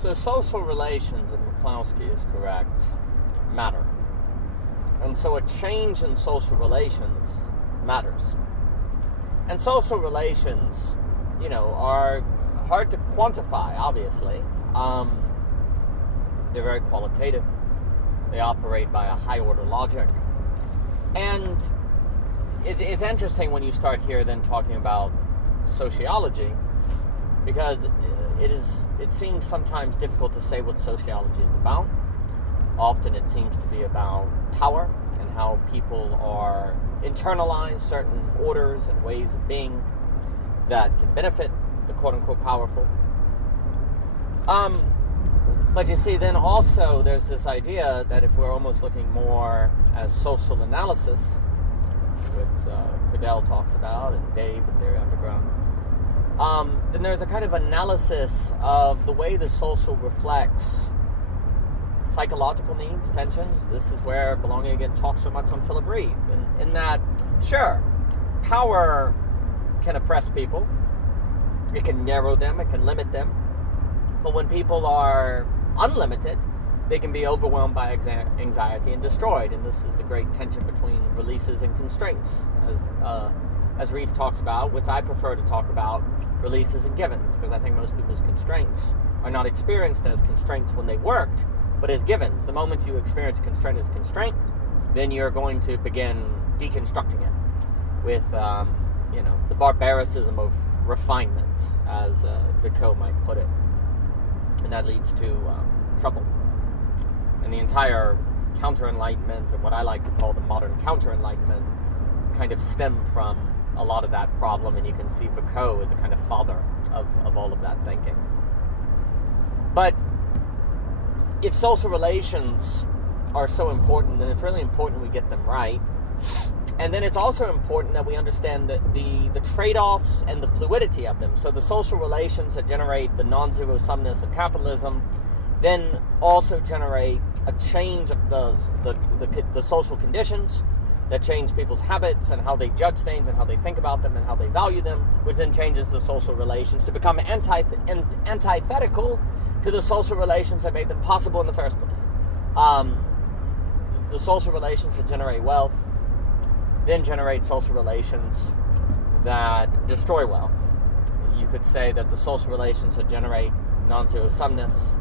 So social relations, and McCloskey is correct, matter. And so a change in social relations matters. And social relations, are hard to quantify, obviously. They're very qualitative. They operate by a high-order logic. And it's interesting when you start here then talking about sociology, because it seems sometimes difficult to say what sociology is about. Often it seems to be about power and how people are internalized certain orders and ways of being that can benefit the quote-unquote powerful. But you see, then also there's this idea that if we're almost looking more as social analysis, which Cadell talks about and Dave with their underground, then there's a kind of analysis of the way the social reflects psychological needs, tensions. This is where Belonging Again talks so much on Philip Reeve, in that, sure, power can oppress people, it can narrow them, it can limit them, but when people are unlimited, they can be overwhelmed by anxiety and destroyed. And this is the great tension between releases and constraints, as Reeve talks about, which I prefer to talk about releases and givens, because I think most people's constraints are not experienced as constraints when they worked, but as givens. The moment you experience a constraint as a constraint, then you're going to begin deconstructing it with, the barbaricism of refinement, as Vico might put it. And that leads to trouble. And the entire counter-enlightenment, or what I like to call the modern counter-enlightenment, kind of stem from a lot of that problem, and you can see Vico as a kind of father of all of that thinking. But if social relations are so important, then it's really important we get them right. And then it's also important that we understand the trade-offs and the fluidity of them. So the social relations that generate the non-zero sumness of capitalism then also generate a change of the social conditions that change people's habits and how they judge things and how they think about them and how they value them, which then changes the social relations to become antithetical to the social relations that made them possible in the first place. The social relations that generate wealth then generate social relations that destroy wealth. You could say that the social relations that generate non-zero sumness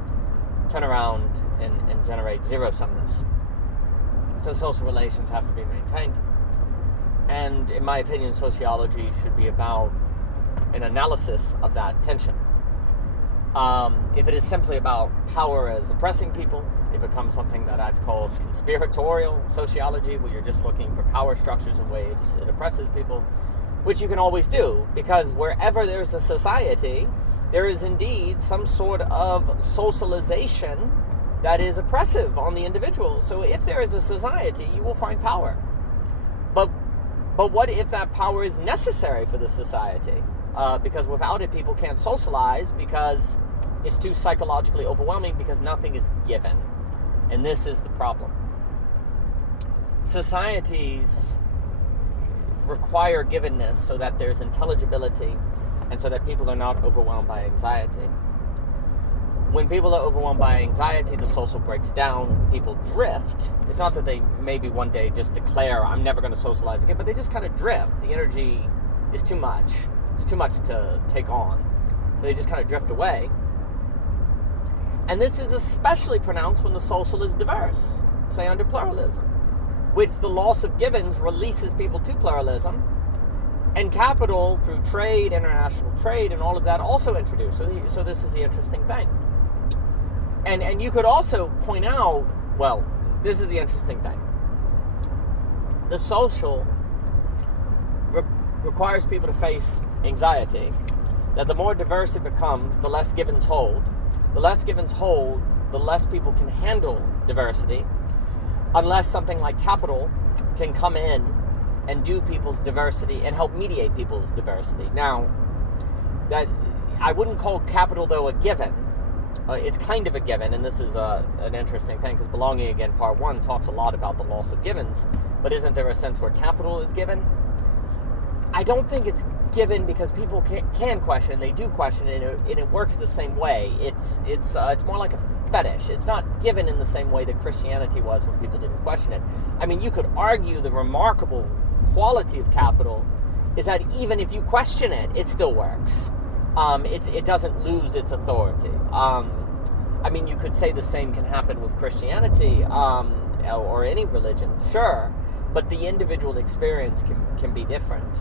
turn around and generate zero sumness. So social relations have to be maintained. And in my opinion, sociology should be about an analysis of that tension. If it is simply about power as oppressing people, it becomes something that I've called conspiratorial sociology, where you're just looking for power structures and ways it oppresses people, which you can always do, because wherever there's a society, there is indeed some sort of socialization that is oppressive on the individual. So if there is a society, you will find power. But what if that power is necessary for the society? Because without it, people can't socialize, because it's too psychologically overwhelming, because nothing is given. And this is the problem. Societies require givenness so that there's intelligibility and so that people are not overwhelmed by anxiety. When people are overwhelmed by anxiety, the social breaks down, people drift. It's not that they maybe one day just declare, I'm never going to socialize again, but they just kind of drift. The energy is too much. It's too much to take on. So they just kind of drift away. And this is especially pronounced when the social is diverse, say under pluralism, which the loss of givens releases people to pluralism, and capital through trade, international trade, and all of that also introduced. So this is the interesting thing. And you could also point out, well, this is the interesting thing. The social requires people to face anxiety, that the more diverse it becomes, the less givens hold. The less givens hold, the less people can handle diversity, unless something like capital can come in and do people's diversity and help mediate people's diversity. Now, that I wouldn't call capital, though, a given. It's kind of a given, and this is an interesting thing, because Belonging Again, Part 1, talks a lot about the loss of givens, but isn't there a sense where capital is given? I don't think it's given because people can question, they do question it, and it works the same way. It's more like a fetish. It's not given in the same way that Christianity was when people didn't question it. I mean, you could argue the remarkable quality of capital is that even if you question it, it still works. It doesn't lose its authority. I mean, you could say the same can happen with Christianity or any religion, sure, but the individual experience can be different.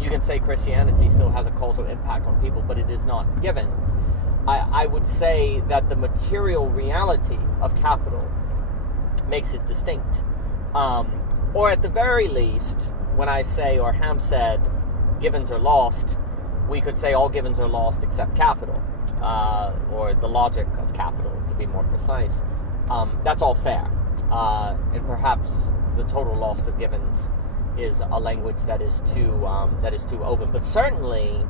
You can say Christianity still has a causal impact on people, but it is not given. I would say that the material reality of capital makes it distinct. Or at the very least, when I say, or Ham said, givens are lost, we could say all givens are lost except capital, or the logic of capital, to be more precise. That's all fair. And perhaps the total loss of givens is a language that is too open. But certainly,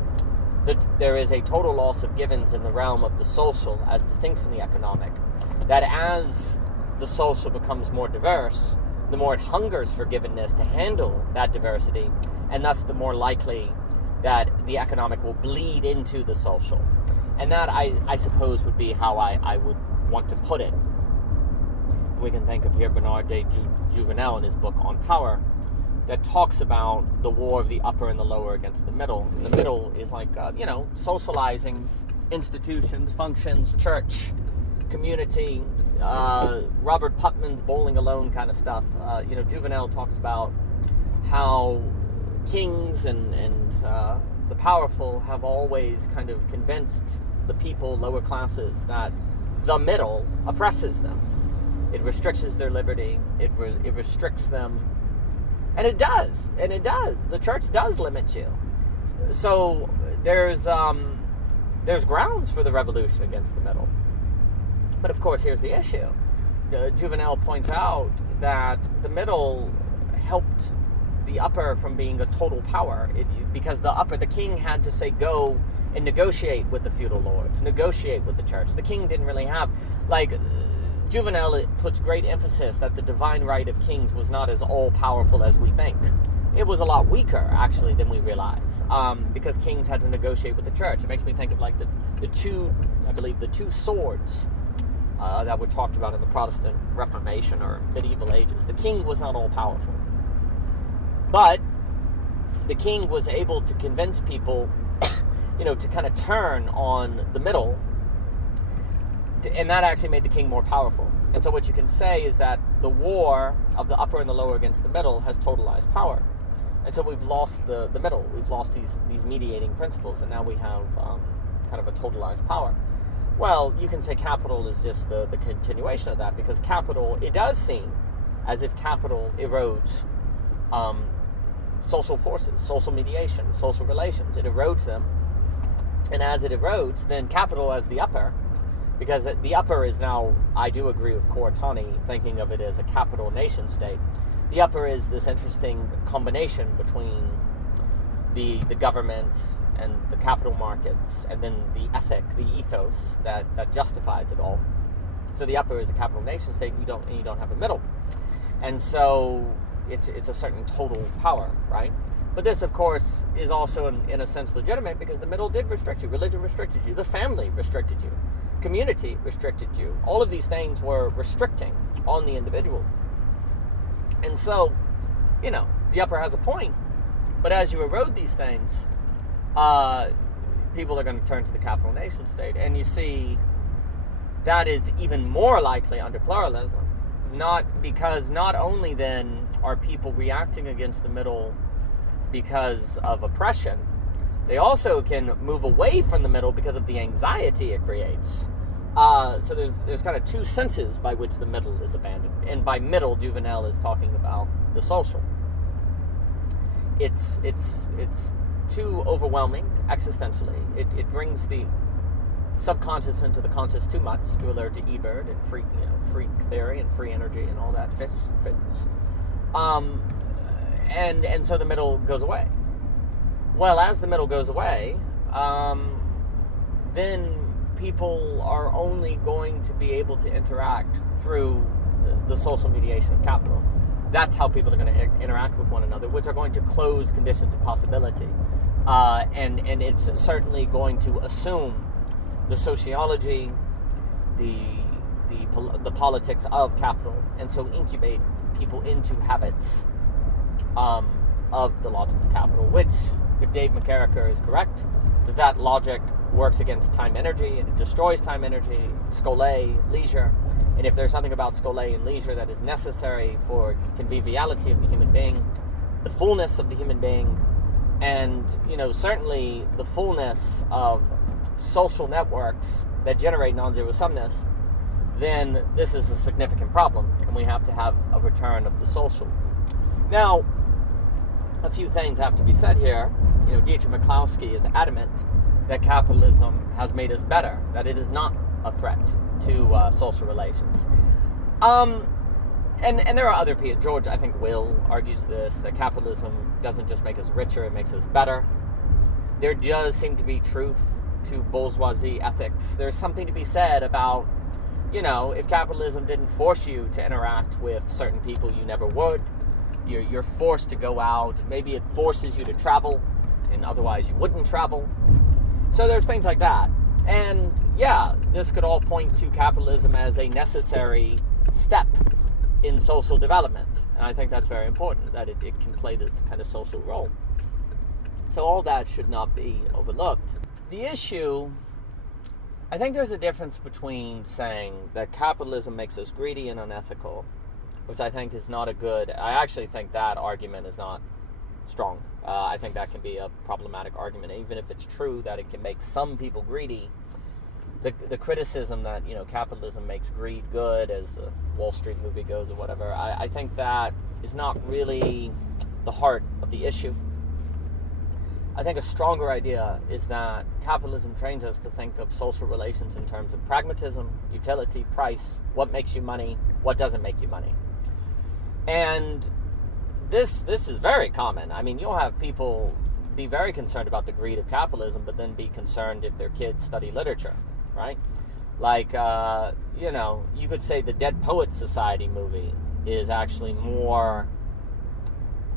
there is a total loss of givens in the realm of the social, as distinct from the economic. That as the social becomes more diverse, the more it hungers for givenness to handle that diversity, and thus the more likely that the economic will bleed into the social. And that, I suppose, would be how I would want to put it. We can think of here Bernard de Jouvenel in his book On Power, that talks about the war of the upper and the lower against the middle. And the middle is like, socializing institutions, functions, church, community, Robert Putnam's bowling alone kind of stuff. Jouvenel talks about how kings and the powerful have always kind of convinced the people, lower classes, that the middle oppresses them. It restricts their liberty. It restricts them. And it does. The church does limit you. So there's grounds for the revolution against the middle. But of course, here's the issue. Jouvenel points out that the middle helped the upper from being a total power, because the king had to say go and negotiate with the feudal lords, negotiate with the church. The king didn't really have, Jouvenel puts great emphasis that the divine right of kings was not as all-powerful as we think. It was a lot weaker, actually, than we realize, because kings had to negotiate with the church. It makes me think of the two swords that were talked about in the Protestant Reformation or medieval ages. The king was not all-powerful, but the king was able to convince people, to kind of turn on the middle. And that actually made the king more powerful. And so what you can say is that the war of the upper and the lower against the middle has totalized power. And so we've lost the middle. We've lost these mediating principles, and now we have kind of a totalized power. Well, you can say capital is just the continuation of that, because capital, it does seem as if capital erodes social forces, social mediation, social relations. It erodes them. And as it erodes, then capital as the upper, because the upper is now, I do agree with Koratani, thinking of it as a capital nation state. The upper is this interesting combination between the government and the capital markets, and then the ethic, the ethos that justifies it all. So the upper is a capital nation state, and you don't have a middle. And so it's a certain total power, right? But this, of course, is also in a sense legitimate, because the middle did restrict you. Religion restricted you. The family restricted you. Community restricted you. All of these things were restricting on the individual. And so, the upper has a point, but as you erode these things, people are going to turn to the capital nation state. And you see, that is even more likely under pluralism. Not only then are people reacting against the middle because of oppression, they also can move away from the middle because of the anxiety it creates. So there's kind of two senses by which the middle is abandoned. And by middle, Jouvenel is talking about the social. It's too overwhelming existentially. It brings the subconscious into the conscious too much, to alert to Ebert and freak theory and free energy and all that fits. And so the middle goes away. Well, as the middle goes away, then people are only going to be able to interact through the social mediation of capital. that's how people are going to interact with one another, which are going to close conditions of possibility. And it's certainly going to assume the sociology, the politics of capital, and so incubate people into habits of the logic of capital, which, if Dave McCarricker is correct, that logic works against time energy and it destroys time energy, scole, leisure. And if there's something about scole and leisure that is necessary for conviviality of the human being, the fullness of the human being, and certainly the fullness of social networks that generate non-zero sumness, then this is a significant problem, and we have to have a return of the social. Now, a few things have to be said here. Dietrich Maclowski is adamant that capitalism has made us better, that it is not a threat to social relations. And there are other people. George, I think, Will argues this, that capitalism doesn't just make us richer, it makes us better. There does seem to be truth to bourgeoisie ethics. There's something to be said about, if capitalism didn't force you to interact with certain people, you never would. You're forced to go out. Maybe it forces you to travel, and otherwise you wouldn't travel. So there's things like that. And yeah, this could all point to capitalism as a necessary step in social development. And I think that's very important, that it can play this kind of social role. So all that should not be overlooked. The issue, I think there's a difference between saying that capitalism makes us greedy and unethical, which I think is not I actually think that argument is not strong. I think that can be a problematic argument, even if it's true that it can make some people greedy. The criticism that, capitalism makes greed good, as the Wall Street movie goes or whatever, I think that is not really the heart of the issue. I think a stronger idea is that capitalism trains us to think of social relations in terms of pragmatism, utility, price, what makes you money, what doesn't make you money. And this is very common. I mean, you'll have people be very concerned about the greed of capitalism, but then be concerned if their kids study literature, right? Like, you could say the Dead Poets Society movie is actually more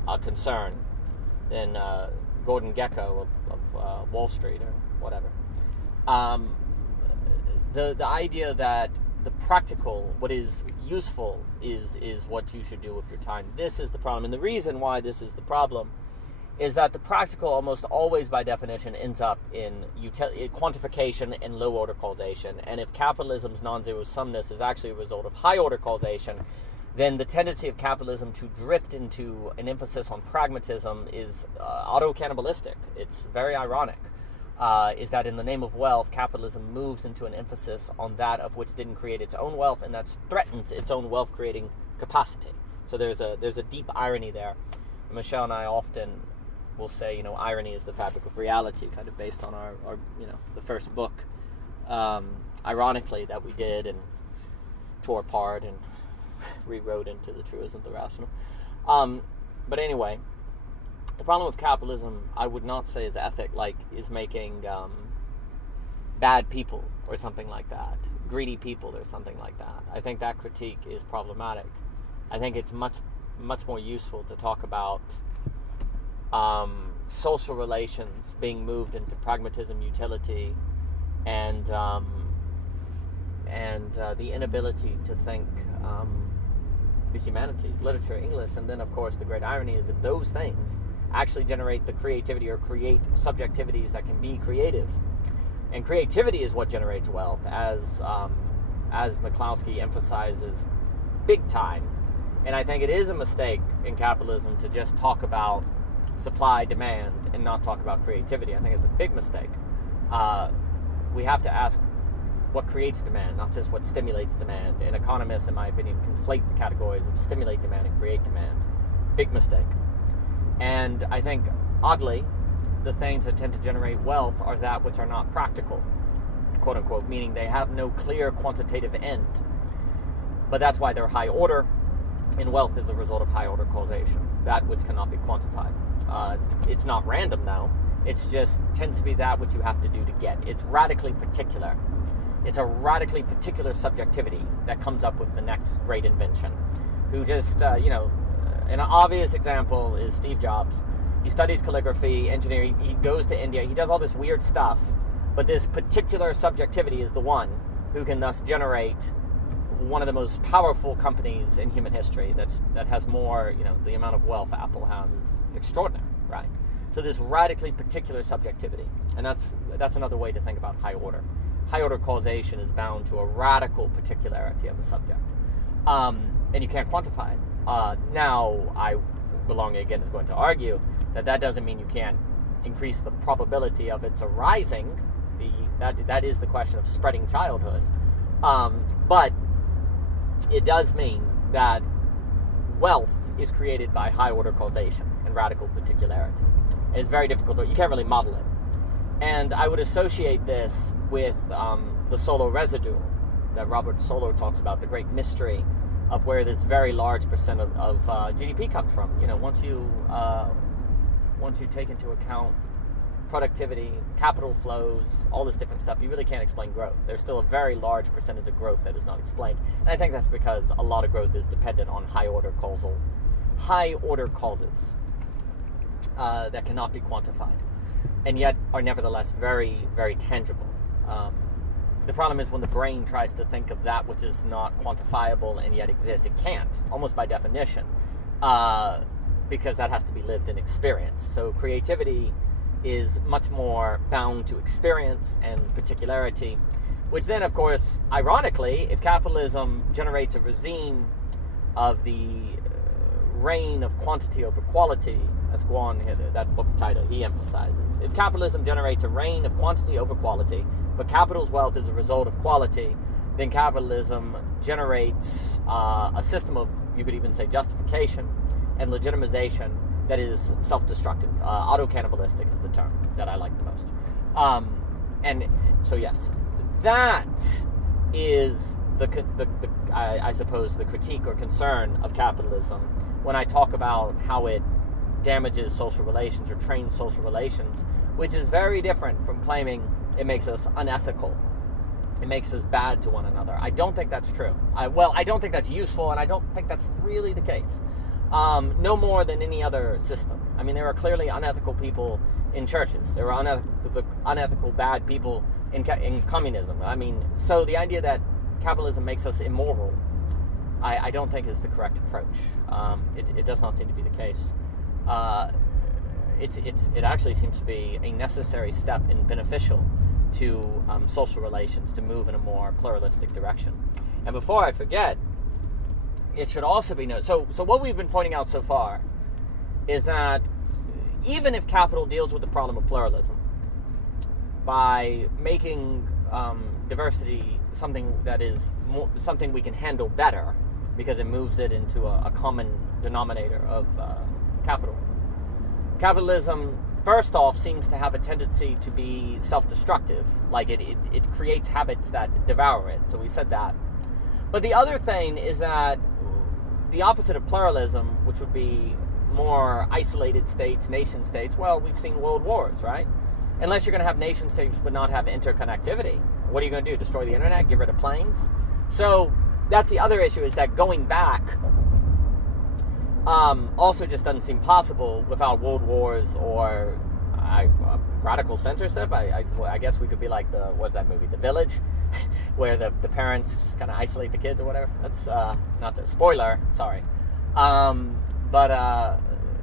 a concern than Gordon Gekko of Wall Street or whatever. The idea that the practical, what is useful, is what you should do with your time. This is the problem. And the reason why this is the problem is that the practical almost always by definition ends up in quantification and low-order causation. And if capitalism's non-zero sumness is actually a result of high-order causation, then the tendency of capitalism to drift into an emphasis on pragmatism is auto-cannibalistic. It's very ironic. Is that in the name of wealth, capitalism moves into an emphasis on that of which didn't create its own wealth, and that threatens its own wealth-creating capacity. So there's a deep irony there. And Michelle and I often will say, irony is the fabric of reality, kind of based on our the first book, ironically, that we did and tore apart and rewrote into The Truism of the Rational. But anyway, the problem with capitalism, I would not say is ethic, is making bad people or something like that, greedy people or something like that. I think that critique is problematic. I think it's much more useful to talk about social relations being moved into pragmatism, utility, and the inability to think the humanities, literature, English, and then of course the great irony is that those things actually generate the creativity or create subjectivities that can be creative. And creativity is what generates wealth, as Maclowski emphasizes big time. And I think it is a mistake in capitalism to just talk about supply, demand, and not talk about creativity. I think it's a big mistake. We have to ask what creates demand, not just what stimulates demand. And economists, in my opinion, conflate the categories of stimulate demand and create demand. Big mistake. And I think, oddly, the things that tend to generate wealth are that which are not practical, quote unquote, meaning they have no clear quantitative end. But that's why they're high order, and wealth is a result of high order causation, that which cannot be quantified. It's not random now. It's just tends to be that which you have to do to get. It's radically particular. It's a radically particular subjectivity that comes up with the next great invention. Who just, an obvious example is Steve Jobs. He studies calligraphy, engineering, he goes to India, he does all this weird stuff, but this particular subjectivity is the one who can thus generate one of the most powerful companies in human history that has more, the amount of wealth Apple has is extraordinary, right? So this radically particular subjectivity, and that's another way to think about high order. High order causation is bound to a radical particularity of the subject, and you can't quantify it. Now, I belong again is going to argue that doesn't mean you can't increase the probability of its arising. That is the question of spreading childhood, but it does mean that wealth is created by high order causation and radical particularity. And it's very difficult you can't really model it. And I would associate this with the Solow residue that Robert Solow talks about, the great mystery of where this very large percent of GDP comes from. Once you take into account productivity, capital flows, all this different stuff, you really can't explain growth. There's still a very large percentage of growth that is not explained. And I think that's because a lot of growth is dependent on high order causes that cannot be quantified, and yet are nevertheless very, very tangible. The problem is when the brain tries to think of that which is not quantifiable and yet exists, it can't, almost by definition, because that has to be lived in experience. So creativity is much more bound to experience and particularity, which then, of course, ironically, if capitalism generates a regime of the reign of quantity over quality, as Guan, that book title, he emphasizes, if capitalism generates a reign of quantity over quality, but capital's wealth is a result of quality, then capitalism generates a system of, you could even say, justification and legitimization that is self-destructive. Auto-cannibalistic is the term that I like the most. And so yes, that is I suppose the critique or concern of capitalism when I talk about how it damages social relations or trains social relations, which is very different from claiming it makes us unethical. It makes us bad to one another. I don't think that's true. I don't think that's useful, and I don't think that's really the case. No more than any other system. I mean, there are clearly unethical people in churches. There are unethical bad people in communism. I mean, so the idea that capitalism makes us immoral, I don't think is the correct approach. It does not seem to be the case. It actually seems to be a necessary step and beneficial to social relations to move in a more pluralistic direction. And before I forget, it should also be noted, so what we've been pointing out so far is that even if capital deals with the problem of pluralism by making diversity something that is something we can handle better because it moves it into a common denominator of capital. Capitalism, first off, seems to have a tendency to be self-destructive, like it creates habits that devour it, so we said that. But the other thing is that the opposite of pluralism, which would be more isolated states, nation states, well, we've seen world wars, right? Unless you're going to have nation states but not have interconnectivity. What are you going to do? Destroy the internet? Get rid of planes? So that's the other issue, is that going back also just doesn't seem possible without world wars or radical censorship. I guess we could be like what's that movie, The Village, where the parents kind of isolate the kids or whatever. That's not the spoiler, sorry. But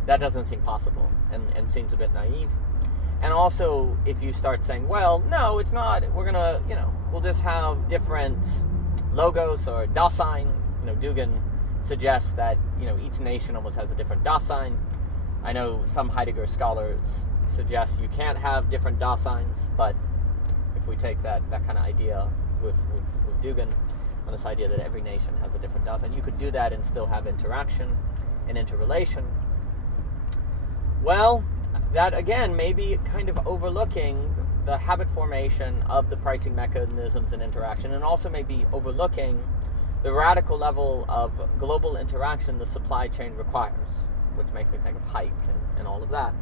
that doesn't seem possible and seems a bit naive. And also, if you start saying, well, no, it's not, we're gonna, we'll just have different logos or Dasein. Dugin suggests that, each nation almost has a different Dasein. I know some Heidegger scholars suggest you can't have different Daseins, but if we take that kind of idea with Dugin, on this idea that every nation has a different Dasein, you could do that and still have interaction and interrelation. Well, that again may be kind of overlooking the habit formation of the pricing mechanisms and interaction, and also may be overlooking the radical level of global interaction the supply chain requires, which makes me think of Hayek and all of that.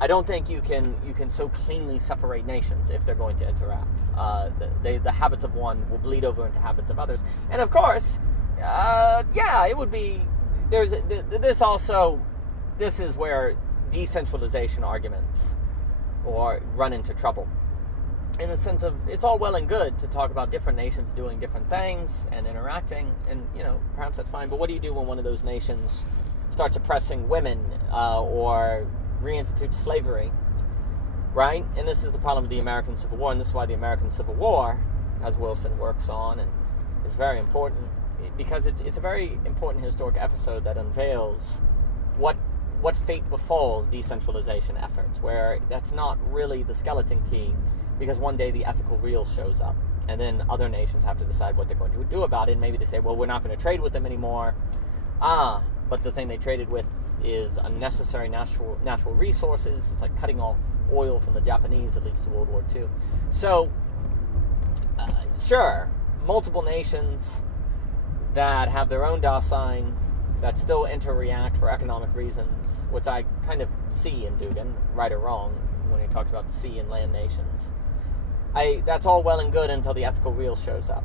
I don't think you can so cleanly separate nations if they're going to interact. The habits of one will bleed over into habits of others, and of course, it would be this is where decentralization arguments or run into trouble, in the sense of it's all well and good to talk about different nations doing different things and interacting, and perhaps that's fine, but what do you do when one of those nations starts oppressing women or reinstitutes slavery, right? And this is the problem of the American Civil War, and this is why the American Civil War, as Wilson works on, and is very important, because it's a very important historic episode that unveils what fate befalls decentralization efforts, where that's not really the skeleton key, because one day the ethical real shows up, and then other nations have to decide what they're going to do about it, and maybe they say, well, we're not going to trade with them anymore. But the thing they traded with is unnecessary natural resources. It's like cutting off oil from the Japanese that leads to World War II. So, sure, multiple nations that have their own Dasein, that still interact for economic reasons, which I kind of see in Dugin, right or wrong, when he talks about sea and land nations. That's all well and good until the ethical real shows up.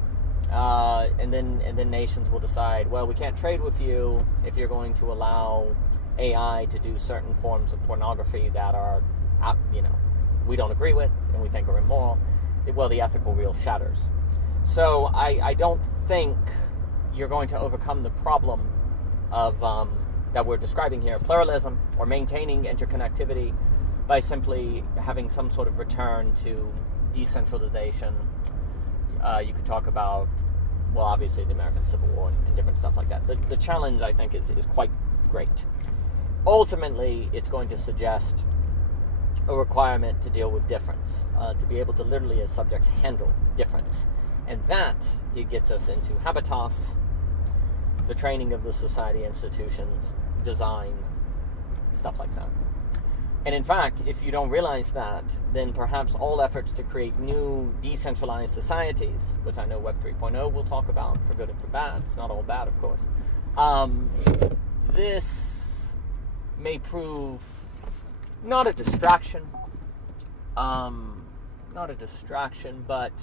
And then nations will decide, well, we can't trade with you if you're going to allow AI to do certain forms of pornography that are, we don't agree with and we think are immoral. Well, the ethical real shatters. So I don't think you're going to overcome the problem of that we're describing here, pluralism or maintaining interconnectivity, by simply having some sort of return to decentralization. You could talk about, well, obviously the American Civil War and different stuff like that. The challenge, I think, is quite great. Ultimately, it's going to suggest a requirement to deal with difference, to be able to literally, as subjects, handle difference. And that, it gets us into habitas, the training of the society institutions, design, stuff like that. And in fact, if you don't realize that, then perhaps all efforts to create new decentralized societies, which I know Web 3.0 will talk about, for good and for bad, it's not all bad, of course, this may prove not a distraction, but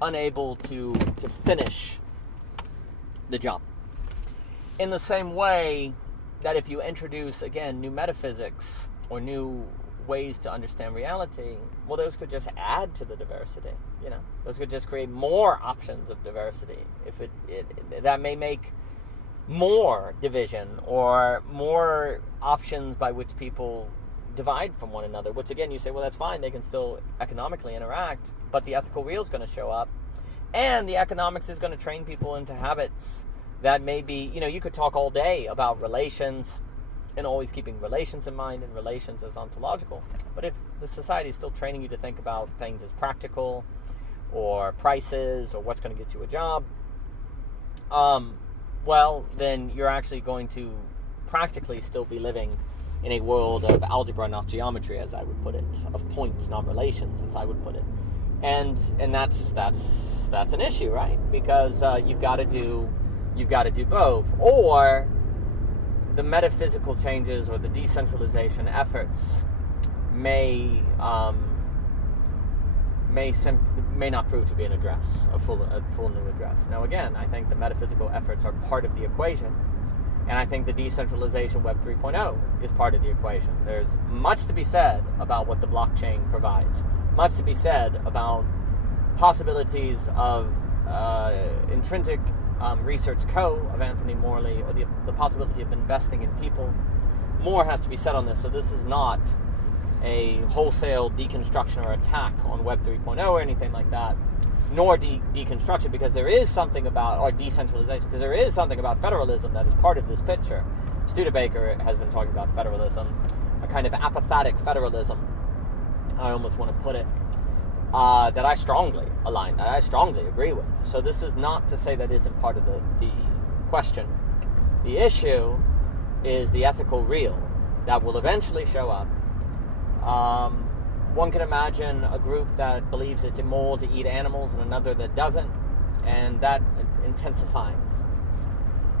unable to finish the job. In the same way that if you introduce, again, new metaphysics or new ways to understand reality, well, those could just add to the diversity. Those could just create more options of diversity. If that may make more division or more options by which people divide from one another, which again, you say, well, that's fine, they can still economically interact, but the ethical real is going to show up, and the economics is going to train people into habits that may be, you could talk all day about relations and always keeping relations in mind and relations as ontological, but if the society is still training you to think about things as practical or prices or what's going to get you a job, well, then you're actually going to practically still be living in a world of algebra, not geometry, as I would put it, of points, not relations, as I would put it, and that's an issue, right? Because you've got to do both, or the metaphysical changes or the decentralization efforts may not prove to be an address, a full new address. Now, again, I think the metaphysical efforts are part of the equation, and I think the decentralization Web 3.0 is part of the equation. There's much to be said about what the blockchain provides, much to be said about possibilities of intrinsic research of Anthony Morley, or the possibility of investing in people. More has to be said on this, so this is not a wholesale deconstruction or attack on Web 3.0 or anything like that, nor deconstruction, because there is something about, or decentralization, because there is something about federalism that is part of this picture. Studebaker has been talking about federalism, a kind of apophatic federalism, I almost want to put it, that I strongly agree with. So this is not to say that isn't part of the question. The issue is the ethical real that will eventually show up. One can imagine a group that believes it's immoral to eat animals and another that doesn't, and that intensifying.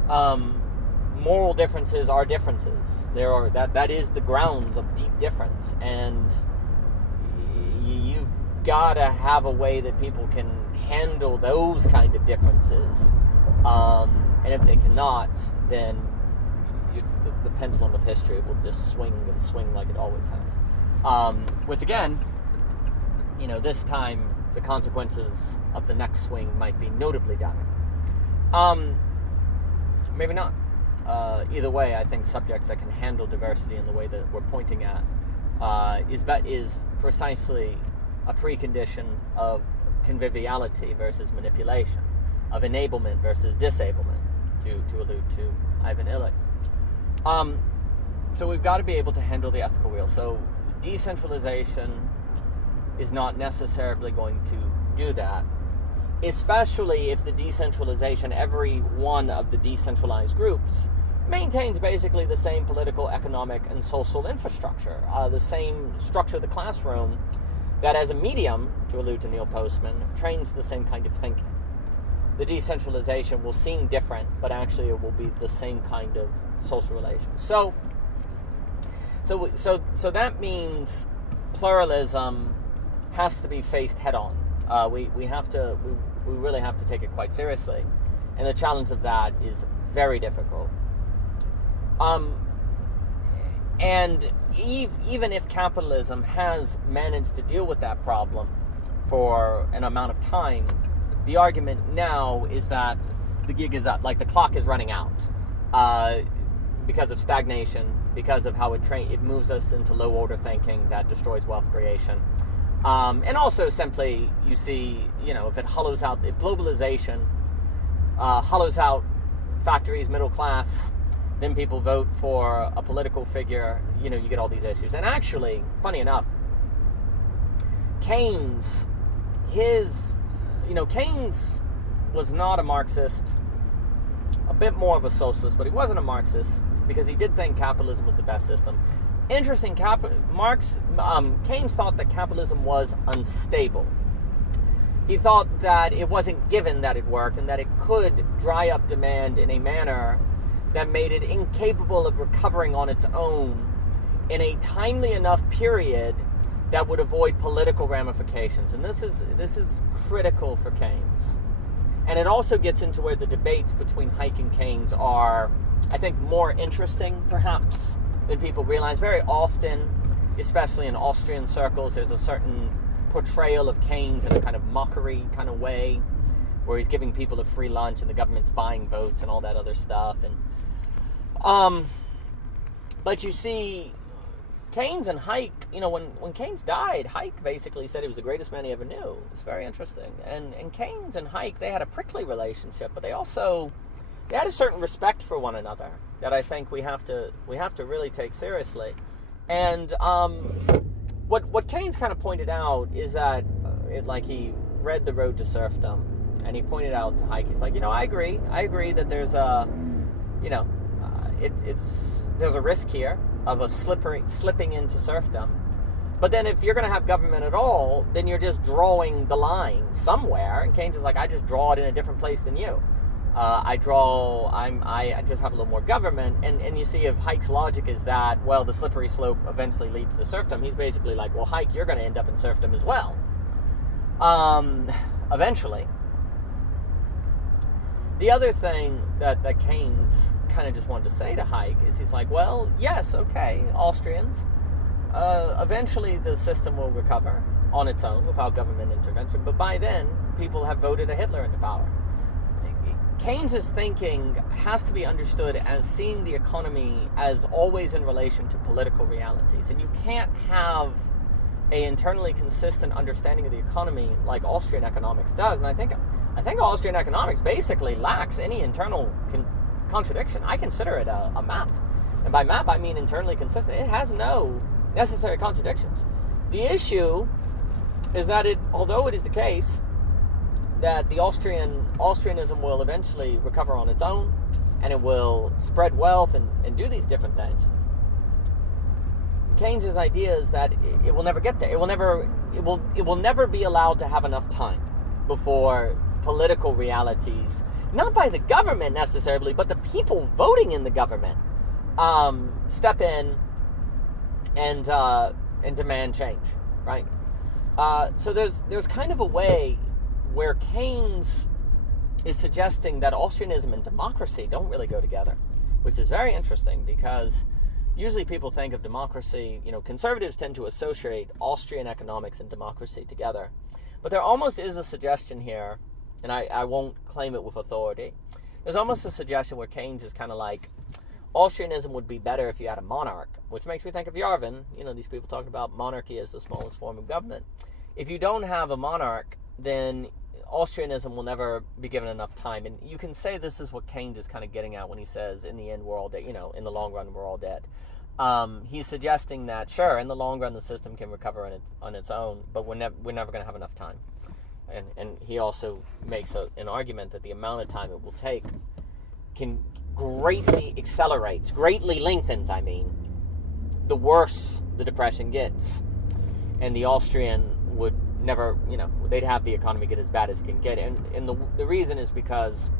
Moral differences are differences. That is the grounds of deep difference, and you've got to have a way that people can handle those kind of differences. And if they cannot, then the pendulum of history will just swing and swing like it always has. Which again, this time the consequences of the next swing might be notably dire. Maybe not. Either way, I think subjects that can handle diversity in the way that we're pointing at is precisely a precondition of conviviality versus manipulation, of enablement versus disablement, to allude to Ivan Illich. So we've got to be able to handle the ethical wheel. So decentralization is not necessarily going to do that, especially if the decentralization, every one of the decentralized groups maintains basically the same political, economic, and social infrastructure, the same structure of the classroom that as a medium, to allude to Neil Postman, trains the same kind of thinking. The decentralization will seem different, but actually it will be the same kind of social relations. So that means pluralism has to be faced head on. We really have to take it quite seriously, and the challenge of that is very difficult. And even if capitalism has managed to deal with that problem for an amount of time, the argument now is that the gig is up, like the clock is running out, because of stagnation, because of how it moves us into low order thinking that destroys wealth creation. And also simply, you see, if it hollows out, if globalization hollows out factories, middle class, then people vote for a political figure, you get all these issues. And actually, funny enough, Keynes was not a Marxist, a bit more of a socialist, but he wasn't a Marxist because he did think capitalism was the best system. Interesting, Keynes thought that capitalism was unstable. He thought that it wasn't given that it worked and that it could dry up demand in a manner that made it incapable of recovering on its own in a timely enough period that would avoid political ramifications. And this is critical for Keynes. And it also gets into where the debates between Hayek and Keynes are, I think, more interesting, perhaps, than people realize. Very often, especially in Austrian circles, there's a certain portrayal of Keynes in a kind of mockery kind of way, where he's giving people a free lunch and the government's buying votes and all that other stuff. And but you see, Keynes and Hayek, when Keynes died, Hayek basically said he was the greatest man he ever knew. It's very interesting. And Keynes and Hayek, they had a prickly relationship, but they had a certain respect for one another that I think we have to really take seriously. And what Keynes kind of pointed out is that he read The Road to Serfdom, and he pointed out to Hayek, he's like, I agree that there's there's a risk here of a slipping into serfdom. But then if you're going to have government at all, then you're just drawing the line somewhere. And Keynes is like, I just draw it in a different place than you. I just have a little more government. And you see, if Hayek's logic is that, well, the slippery slope eventually leads to serfdom, he's basically like, well, Hayek, you're going to end up in serfdom as well. Eventually. The other thing that Keynes kind of just wanted to say to Hayek is he's like, well, yes, okay, Austrians, eventually the system will recover on its own without government intervention, but by then, people have voted a Hitler into power. Keynes's thinking has to be understood as seeing the economy as always in relation to political realities, and you can't have an internally consistent understanding of the economy like Austrian economics does. And I think Austrian economics basically lacks any internal contradiction. I consider it a map, and by map I mean internally consistent. It has no necessary contradictions. The issue is that although it is the case that the Austrianism will eventually recover on its own, and it will spread wealth and do these different things, Keynes's idea is that it will never get there. It will never be allowed to have enough time before political realities, not by the government necessarily, but the people voting in the government, step in and demand change, right? So there's kind of a way where Keynes is suggesting that Austrianism and democracy don't really go together. which is very interesting because usually people think of democracy, conservatives tend to associate Austrian economics and democracy together. But there almost is a suggestion here, and I won't claim it with authority. There's almost a suggestion where Keynes is kind of like, Austrianism would be better if you had a monarch, which makes me think of Yarvin. These people talking about monarchy as the smallest form of government. If you don't have a monarch, then Austrianism will never be given enough time. And you can say this is what Keynes is kind of getting at when he says, in the end, we're all dead. In the long run, we're all dead. He's suggesting that, sure, in the long run, the system can recover on its own, but we're never going to have enough time. And he also makes an argument that the amount of time it will take can greatly lengthens, the worse the depression gets. And the Austrian would never, they'd have the economy get as bad as it can get. And the reason is because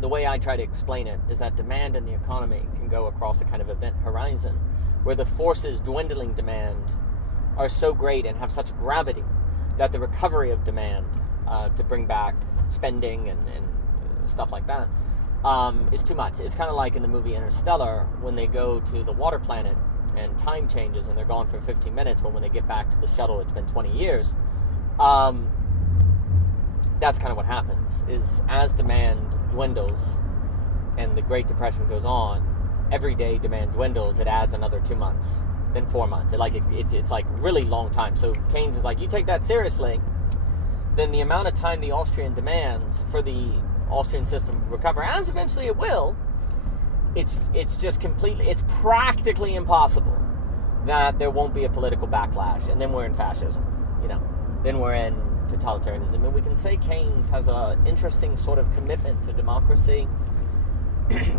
the way I try to explain it is that demand in the economy can go across a kind of event horizon where the forces dwindling demand are so great and have such gravity that the recovery of demand to bring back spending and stuff like that is too much. It's kind of like in the movie Interstellar when they go to the water planet and time changes and they're gone for 15 minutes, but when they get back to the shuttle it's been 20 years. That's kind of what happens, is as demand dwindles and the Great Depression goes on, every day demand dwindles, it adds another 2 months, then 4 months. It's like really long time. So Keynes is like, you take that seriously, then the amount of time the Austrian demands for the Austrian system to recover, as eventually it will, it's just completely, it's practically impossible that there won't be a political backlash, and then we're in fascism, then we're in totalitarianism. And we can say Keynes has an interesting sort of commitment to democracy.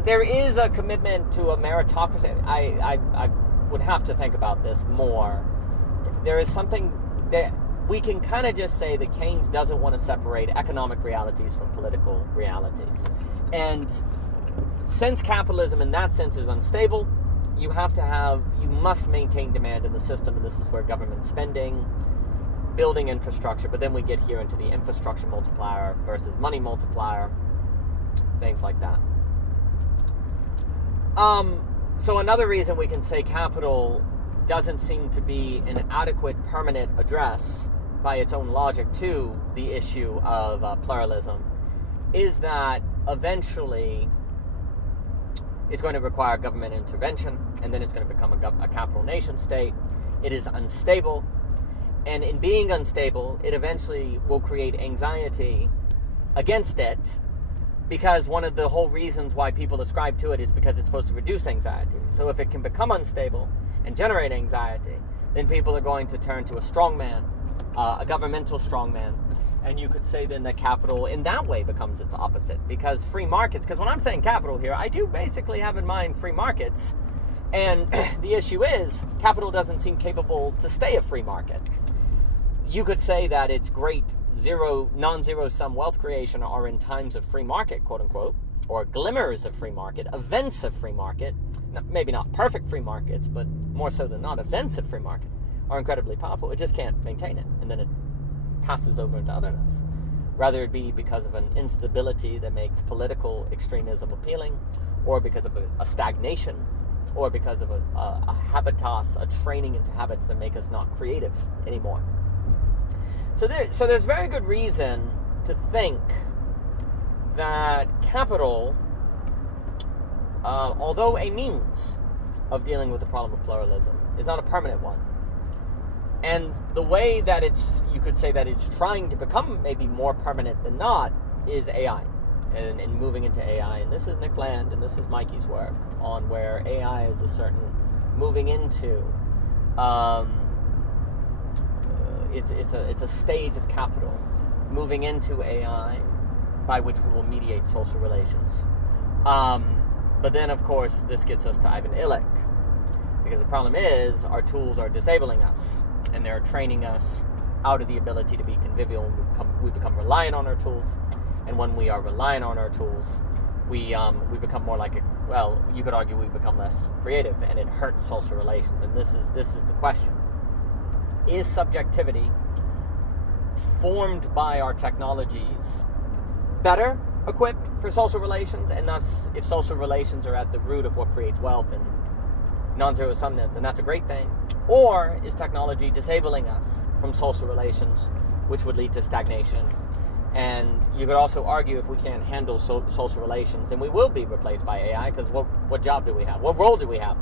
There is a commitment to a meritocracy. I would have to think about this more. There is something that we can kind of just say that Keynes doesn't want to separate economic realities from political realities. And since capitalism in that sense is unstable, you must maintain demand in the system, and this is where government spending, building infrastructure, but then we get here into the infrastructure multiplier versus money multiplier, things like that. So another reason we can say capital doesn't seem to be an adequate permanent address by its own logic to the issue of pluralism is that eventually it's going to require government intervention, and then it's going to become a capital nation state. It is unstable, and in being unstable, it eventually will create anxiety against it, because one of the whole reasons why people ascribe to it is because it's supposed to reduce anxiety. So if it can become unstable and generate anxiety, then people are going to turn to a strongman, a governmental strongman. And you could say then that capital in that way becomes its opposite, because free markets, because when I'm saying capital here, I do basically have in mind free markets. And the issue is, capital doesn't seem capable to stay a free market. You could say that its great non-zero sum wealth creation are in times of free market, quote unquote, or glimmers of free market, events of free market, maybe not perfect free markets, but more so than not, events of free market are incredibly powerful. It just can't maintain it, and then it passes over into otherness. Rather it be because of an instability that makes political extremism appealing, or because of a stagnation, or because of a habitus, a training into habits that make us not creative anymore. So there's very good reason to think that capital, although a means of dealing with the problem of pluralism, is not a permanent one. And the way that you could say that it's trying to become maybe more permanent than not is AI, and moving into AI. And this is Nick Land, and this is Mikey's work on where AI is moving into, it's a stage of capital, moving into AI, by which we will mediate social relations. But then, of course, this gets us to Ivan Illich, because the problem is our tools are disabling us, and they're training us out of the ability to be convivial, and we become reliant on our tools. And when we are reliant on our tools, we become more like you could argue we become less creative, and it hurts social relations. And this is the question: is subjectivity formed by our technologies better equipped for social relations, and thus if social relations are at the root of what creates wealth and non-zero sumness, then that's a great thing? Or is technology disabling us from social relations, which would lead to stagnation? And you could also argue if we can't handle social relations, then we will be replaced by AI, because what job do we have? What role do we have?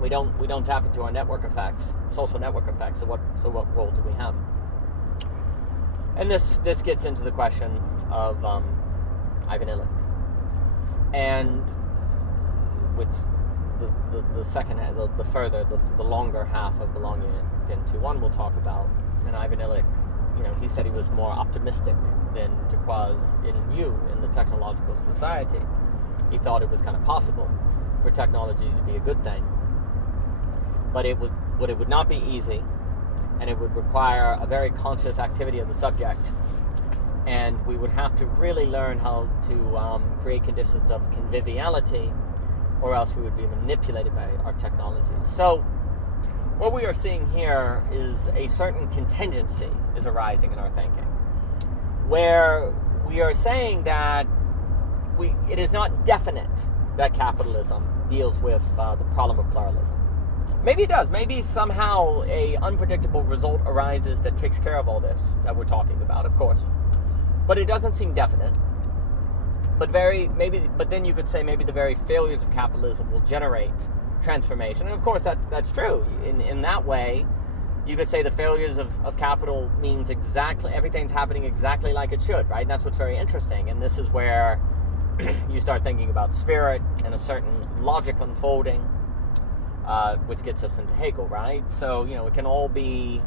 We don't tap into our network effects, social network effects. So what role do we have? And this gets into the question of Ivan Illich, and which the second, the longer half of Belonging Into One we'll talk about. And Ivan Illich, he said he was more optimistic than Turquoise in the technological society. He thought it was kind of possible for technology to be a good thing, but it would not be easy, and it would require a very conscious activity of the subject, and we would have to really learn how to create conditions of conviviality, or else we would be manipulated by our technologies. So what we are seeing here is a certain contingency is arising in our thinking, where we are saying that it is not definite that capitalism deals with the problem of pluralism. Maybe it does. Maybe somehow a unpredictable result arises that takes care of all this that we're talking about, of course. But it doesn't seem definite. But then you could say maybe the very failures of capitalism will generate transformation. And of course that's true. In that way, you could say the failures of capital means exactly everything's happening exactly like it should, right? And that's what's very interesting. And this is where you start thinking about spirit and a certain logic unfolding, which gets us into Hegel, right? So, it can all be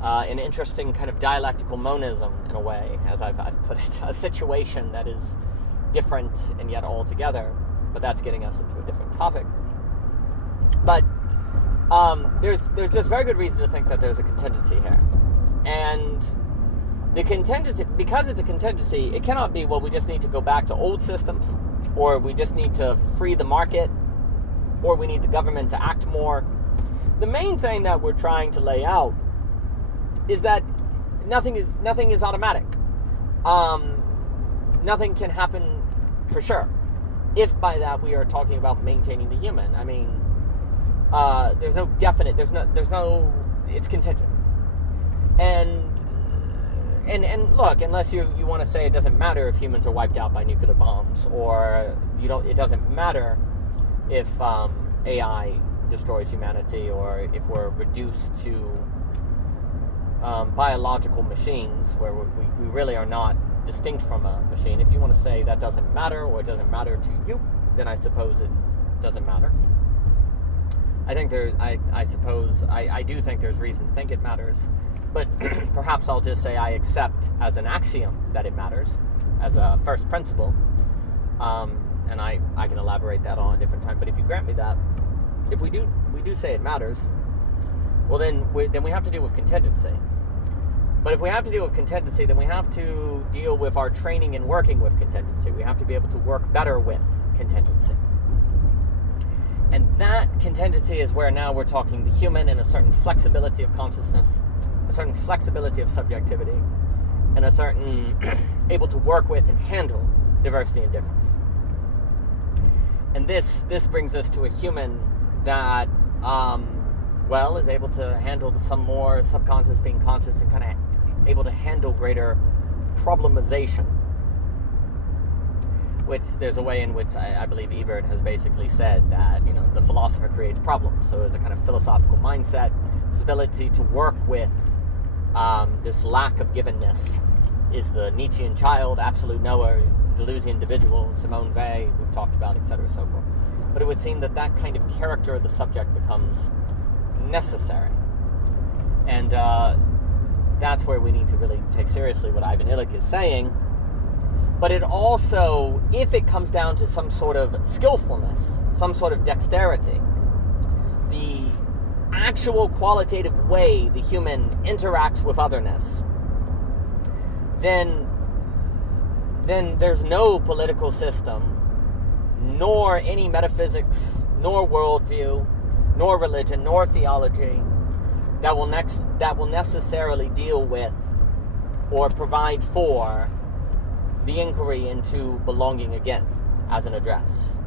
an interesting kind of dialectical monism in a way, as I've put it, a situation that is different and yet all together, but that's getting us into a different topic. But there's just very good reason to think that there's a contingency here. And the contingency, because it's a contingency, it cannot be, well, we just need to go back to old systems, or we just need to free the market, or we need the government to act more. The main thing that we're trying to lay out is that nothing is automatic. Nothing can happen for sure. If by that we are talking about maintaining the human, I mean, there's no definite. There's no. It's contingent. And look, unless you want to say it doesn't matter if humans are wiped out by nuclear bombs, or it doesn't matter if AI destroys humanity, or if we're reduced to biological machines where we really are not distinct from a machine. If you want to say that doesn't matter, or it doesn't matter to you, then I suppose it doesn't matter. I do think there's reason to think it matters, but perhaps I'll just say I accept as an axiom that it matters, as a first principle, and I can elaborate that on a different time. But if you grant me that, if we do say it matters, well then we have to deal with contingency. But if we have to deal with contingency, then we have to deal with our training and working with contingency. We have to be able to work better with contingency. And that contingency is where now we're talking the human and a certain flexibility of consciousness, a certain flexibility of subjectivity, and a certain able to work with and handle diversity and difference. And this brings us to a human that, is able to handle some more subconscious being conscious, and kind of able to handle greater problemization, which there's a way in which I believe Ebert has basically said that, the philosopher creates problems. So there's a kind of philosophical mindset, this ability to work with this lack of givenness is the Nietzschean child, absolute knower, Deleuzian individual, Simone Weil, we've talked about, etc., so forth. But it would seem that kind of character of the subject becomes necessary. And that's where we need to really take seriously what Ivan Illich is saying. But it also, if it comes down to some sort of skillfulness, some sort of dexterity, the actual qualitative way the human interacts with otherness, then there's no political system, nor any metaphysics, nor worldview, nor religion, nor theology that will necessarily deal with or provide for the inquiry into belonging again as an address.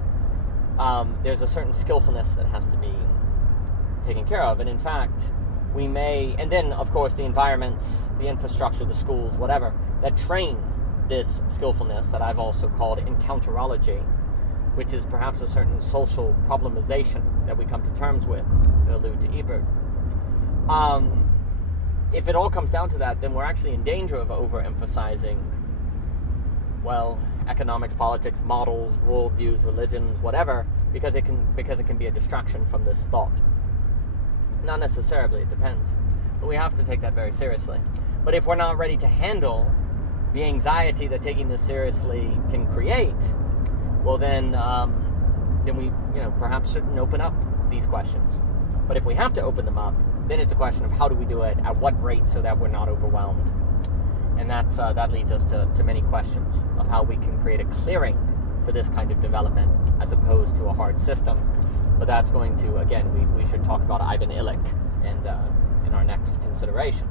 There's a certain skillfulness that has to be taken care of. And in fact, we may, and then of course the environments, the infrastructure, the schools, whatever, that train this skillfulness that I've also called encounterology, which is perhaps a certain social problemization that we come to terms with, to allude to Ebert. If it all comes down to that, then we're actually in danger of overemphasizing, well, economics, politics, models, worldviews, religions, whatever, because it can be a distraction from this thought. Not necessarily, it depends. But we have to take that very seriously. But if we're not ready to handle the anxiety that taking this seriously can create, well then we perhaps shouldn't open up these questions. But if we have to open them up, then it's a question of how do we do it, at what rate, so that we're not overwhelmed. And that leads us to many questions of how we can create a clearing for this kind of development as opposed to a hard system. But that's going to, again, we should talk about Ivan Illich in our next consideration.